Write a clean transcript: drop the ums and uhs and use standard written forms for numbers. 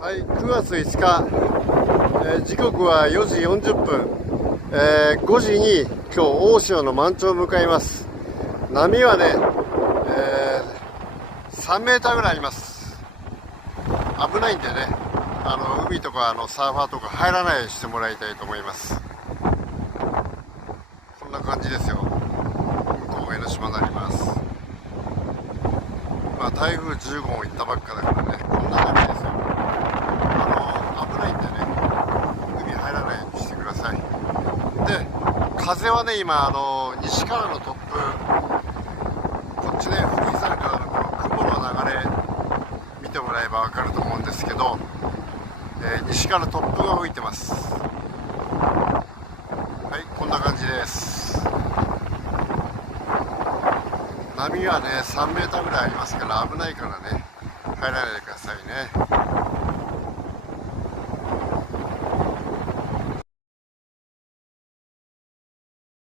はい、9月5日、時刻は4時40分、5時に今日大潮の満潮を迎えます。波はね、3メーターぐらいあります。危ないんでね、海とかサーファーとか入らないようにしてもらいたいと思います。こんな感じですよ。向こう上の島になります。まあ台風15号行ったばっかだからね、こんな感じですよ。危ないんでね、海入らないようにしてください。で、風はね、今西からの突風、こっちね、富士山からのこの雲の流れ見てもらえば分かると思うんですけど、西から突風が吹いてます。はい、こんな感じです。波はね3メーターぐらいありますから危ないからね、入らないでくださいね。